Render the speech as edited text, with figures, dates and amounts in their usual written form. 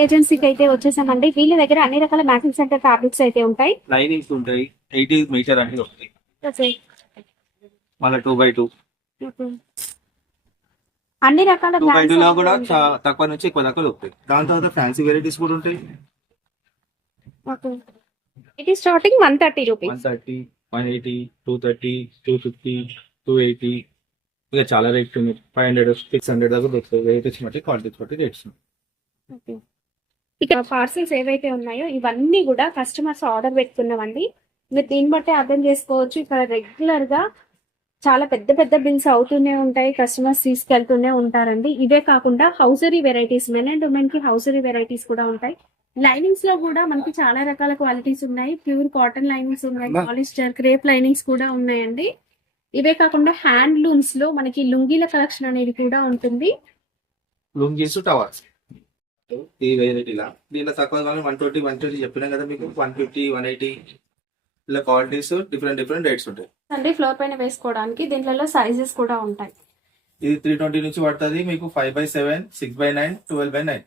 ఏజెన్సీకి అయితే వచ్చేసామండి. వీళ్ళ దగ్గర అన్ని రకాల మ్యాచింగ్ సెంటర్ ఫ్యాబ్రిక్స్ అయితే ఉంటాయి. లైనింగ్స్ ఉంటాయి. 80 మీటర్ అనేది వస్తాయి. మళ్ళీ 2x2 అన్ని రకాల 2x2 లో కూడా తక్కువ నుంచి ఎక్కువ దాకా వస్తాయి. దాని తర్వాత ఫ్యాన్సీ వెరైటీస్ కూడా ఉంటాయి. It is starting 130 rupees. 130, 180, 230, 250, 280 ఇక చాలా రేట్ ఉంది. 500, 600 దాకా దొరుకుతాయి. వెరైటీస్ బట్టి క్వాలిటీస్ బట్టి రేట్స్. ఇక పార్సల్స్ ఏవైతే ఉన్నాయో ఇవన్నీ కూడా కస్టమర్స్ ఆర్డర్ పెట్టుకున్నామండి. మీరు దీన్ని బట్టి అర్థం చేసుకోవచ్చు. ఇక్కడ రెగ్యులర్ గా చాలా పెద్ద పెద్ద బిల్స్ అవుతూనే ఉంటాయి. కస్టమర్స్ తీసుకెళ్తూనే ఉంటారండి. ఇవే కాకుండా hosiery varieties, men and women కి హౌసరీ వెరైటీస్ కూడా ఉంటాయి. లైనింగ్స్ లో కూడా మనకి చాలా రకాల క్వాలిటీస్ ఉన్నాయి. ప్యూర్ కాటన్ లైనింగ్స్ ఉన్నాయి, పాలిస్టర్, క్రేప్ లైనింగ్స్ కూడా ఉన్నాయండి. ఇవే కాకుండా హ్యాండ్లూమ్స్ లో మనకి లుంగీల కలెక్షన్ అనేది కూడా ఉంటుంది. లుంగీస్, టవర్స్ ఈ వెరైటీలా దీంట్లో తక్కువ 120, 120 చెప్పినా కదా మీకు. 150, 180 ఇలా క్వాలిటీస్ డిఫరెంట్ రేట్స్ ఉంటాయి అండి. ఫ్లోర్ పైన వేసుకోవడానికి దీంట్లో సైజెస్ కూడా ఉంటాయి. ఇది 320 నుంచి పడుతుంది మీకు. 5x7, 6x9, 12x9.